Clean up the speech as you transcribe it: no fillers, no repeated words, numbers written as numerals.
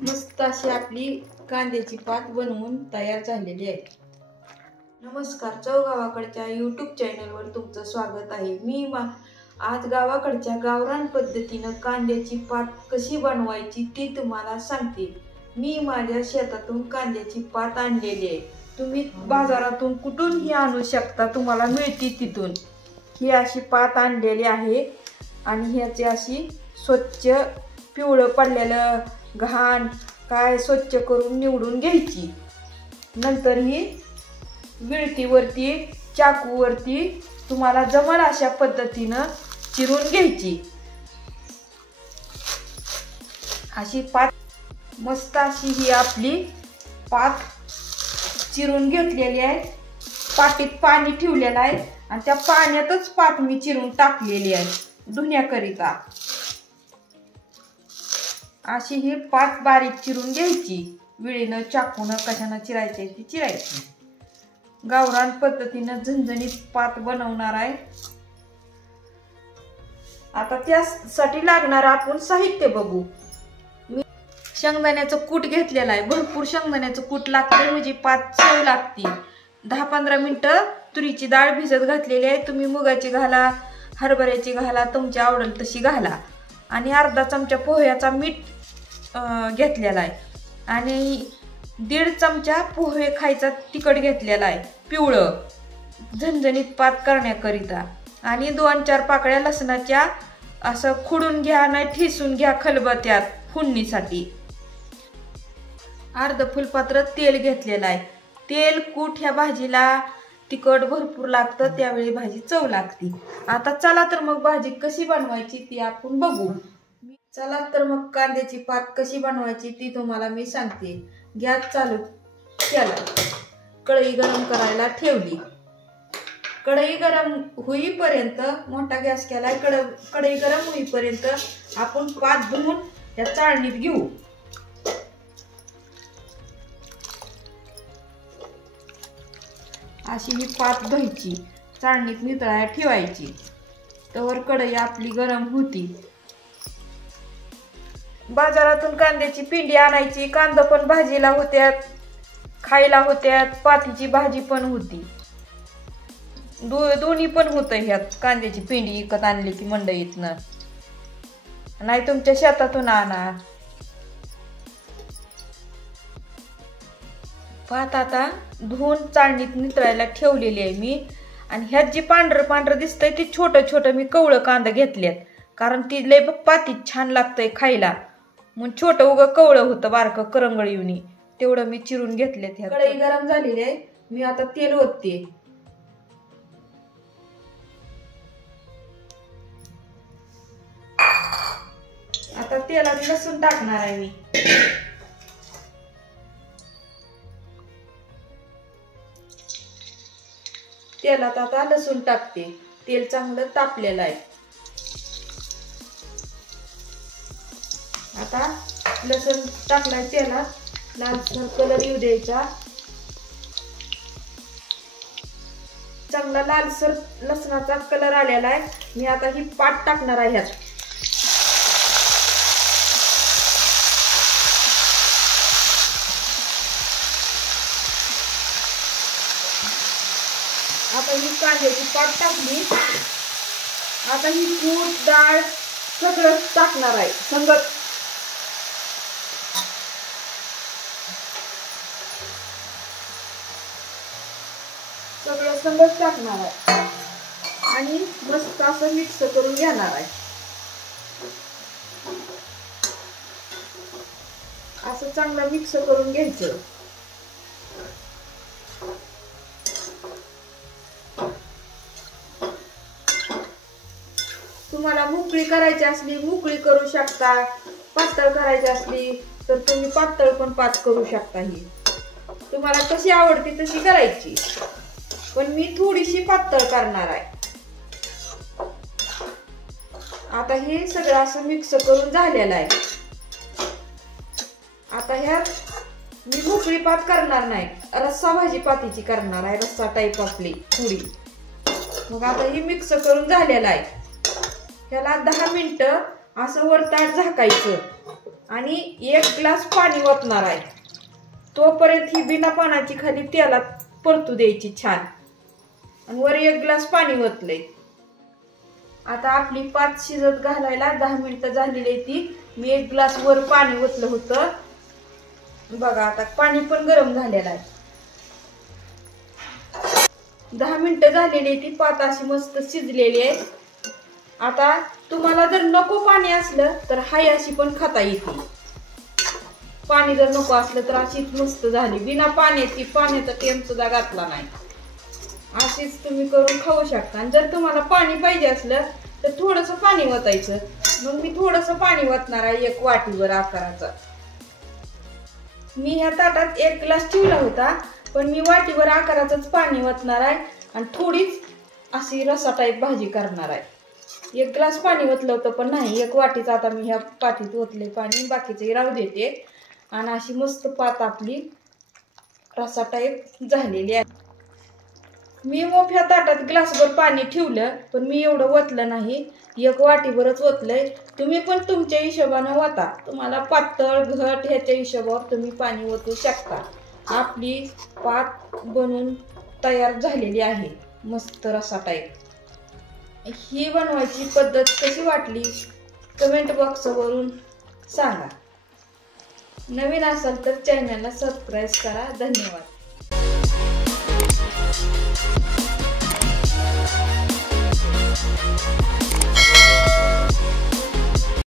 मस्त अशी आपली कांद्याची पात बनवून तयार झालेली आहे। नमस्कार, चव गावाकडच्या यूट्यूब चॅनलवर तुमचं स्वागत आहे। मी आज गावाकडच्या गावरान पद्धतीनं कांद्याची पात कशी बनवायची ती तुम्हाला सांगते। मी माझ्या शेतातून कांद्याची पात आणलेली आहे। तुम्ही बाजारातून कुठूनही आणू शकता, तुम्हाला मिळते तिथून। ही अशी पात आणलेली आहे आणि ह्याची अशी स्वच्छ पिवळं पडलेलं घाण काय स्वच्छ करून निवडून घ्यायची। नंतर ही विळतीवरती चाकूवरती तुम्हाला जमल अशा पद्धतीनं चिरून घ्यायची। अशी पात मस्त अशी ही आपली पात चिरून घेतलेली आहे। पाटीत पाणी ठेवलेलं आहे आणि त्या पाण्यातच पात मी चिरून टाकलेली आहे धुण्याकरिता। अशी ही पात बारीक चिरून घ्यायची, विळीनं चाकूनं कशानं चिरायची ती चिरायची। गावरान पद्धतीनं झणझणीत पात बनवणार आहे। आता त्यासाठी लागणार आपण साहित्य बघू। मी शेंगदाण्याचं कूट घेतलेलं आहे। भरपूर शेंगदाण्याचं कूट लागते, म्हणजे पात चव लागते। 10-15 मिनिटं तुरीची डाळ भिजत घातलेली आहे। तुम्ही मुगाची घाला, हरभऱ्याची घाला, तुमच्या आवडेल तशी घाला। आणि अर्धा चमचा पोह्याचा मीठ घेतलेला आहे आणि 1.5 चमचा पोहे खायचा तिखट घेतलेला आहे पिवळं, झणझणीत पात करण्याकरिता। आणि 2-4 पाकळ्या लसणाच्या असं खुडून घ्या, नाही ठेसून घ्या खलबत्त्यात फोडणीसाठी। अर्ध फुलपात्र तेल घेतलेलं आहे। तेल कूट ह्या भाजीला तिखट भरपूर लागतं, त्यावेळी भाजी चव लागते। आता चला तर मग भाजी कशी बनवायची ती आपण बघू। चला तर मग कांद्याची पात कशी बनवायची ती तुम्हाला मी सांगते। गॅस चालू केला, कढई गरम करायला ठेवली। कढई गरम होईपर्यंत मोठा गॅस केला, कढई गरम होईपर्यंत आपण पात धुवून या चाळणीत घेऊ। अशी ही पात धुवायची, चाळणीत नितळायला ठेवायची। तवर कढई आपली गरम होती। बाजारातून कांद्याची पिंडी आणायची, कांदा पण भाजीला होत्यात, खायला होत्यात, पातीची भाजी पण होती, दोन्ही पण होतं। ह्यात कांद्याची पिंडी विकत आणली की मंडईतनं, नाही तुमच्या शेतातून आणा। पात आता धुवून चाळणीत नितळायला ठेवलेली आहे मी। आणि ह्यात जी पांढरं दिसतंय ती छोटं छोटं मी कवळं कांदा घेतल्यात, कारण ती लय पातीत छान लागतंय खायला, मग छोटं उगं कवळं होतं बारकं करंगळीवनी, तेवढं मी चिरून घेतलेत। कढई गरम झालेली आहे, मी आता तेल ओतते। आता तेलात लसूण टाकणार आहे मी। तेलात आता लसूण टाकते। तेल चांगलं तापलेलं आहे। आता लसूण टाकलाय तेलात, लालसर कलर येऊ द्यायचा। चांगला लालसर लसणाचा कलर आलेला आहे। मी आता ही पात टाकणार आहे ह्यात। आता ही कांद्याची पात टाकली। आता ही कूट डाळ सगळं टाकणार आहे संगत। सगळं संगत टाकणार आहे आणि मस्त असं मिक्स करून घेणार आहे। असं चांगलं मिक्स करून घ्यायचं। तुम्हाला मोकळी करायची असली मोकळी करू शकता, पातळ करायची असली तर तुम्ही पातळ पण पात करू शकता। ही तुम्हाला कशी आवडते तशी करायची, पण मी थोडीशी पातळ करणार आहे। आता हे सगळं असं मिक्स करून झालेलं आहे। आता ह्यात मी मोकळी पात करणार नाही, रस्सा भाजी पातीची करणार आहे, रस्सा टाईप आपली थोडी। मग आता ही मिक्स करून झालेलं आहे। ह्याला 10 मिनिटं असं वरताट झाकायचं। आणि 1 ग्लास पाणी ओतणार आहे. तोपर्यंत ही बिना पाण्याची खाली तेलात परतू द्यायची छान. आणि वर 1 ग्लास पाणी ओतलंय. आता आपली पात शिजत घालायला 10 मिनिटं झालेली आहे ती. मी 1 ग्लास वर पाणी ओतलं होतं. बघा आता पाणी पण गरम झालेलं आहे. 10 मिनिटं झालेली आहे ती. पात अशी मस्त शिजलेली आहे. आता तुम्हाला जर नको पाणी असलं तर हाय अशी पण खाता येते. पाणी जर नको असलं तर अशीच मस्त झाली बिना पाण्याची. पाण्याचा थेंब सुद्धा घातला नाही. अशीच तुम्ही करून खाऊ शकता. आणि जर तुम्हाला पाणी पाहिजे असलं तर थोडंसं पाणी ओतायचं. मग मी थोडंसं पाणी ओतणार आहे 1 वाटीवर आकाराचं. मी ह्या ताटात 1 ग्लास ठेवला होता, पण मी वाटीवर आकाराचंच पाणी ओतणार आहे. आणि थोडीच अशी रसा टाईप भाजी करणार आहे. 1 ग्लास पाणी ओतलं होतं पण नाही, 1 वाटीच आता मी ह्या पातीत ओतले पाणी. बाकीचे राहू देते. आणि अशी मस्त पात आपली रसा टाईप झालेली आहे. मी मोठ्या ताटात ग्लासभर पाणी ठेवलं, पण मी एवढं ओतलं नाही. 1 वाटीभरच ओतलंय. तुम्ही पण तुमच्या हिशोबाने ओता. तुम्हाला पातळ घट ह्याच्या हिशोबावर तुम्ही पाणी ओतू शकता. आपली पात बनवून तयार झालेली आहे मस्त रसा टाईप. ही बनवायची पद्धत कशी वाटली कमेंट बॉक्सवरून सांगा. नवीन असाल तर चॅनलला सबस्क्राईब करा. धन्यवाद.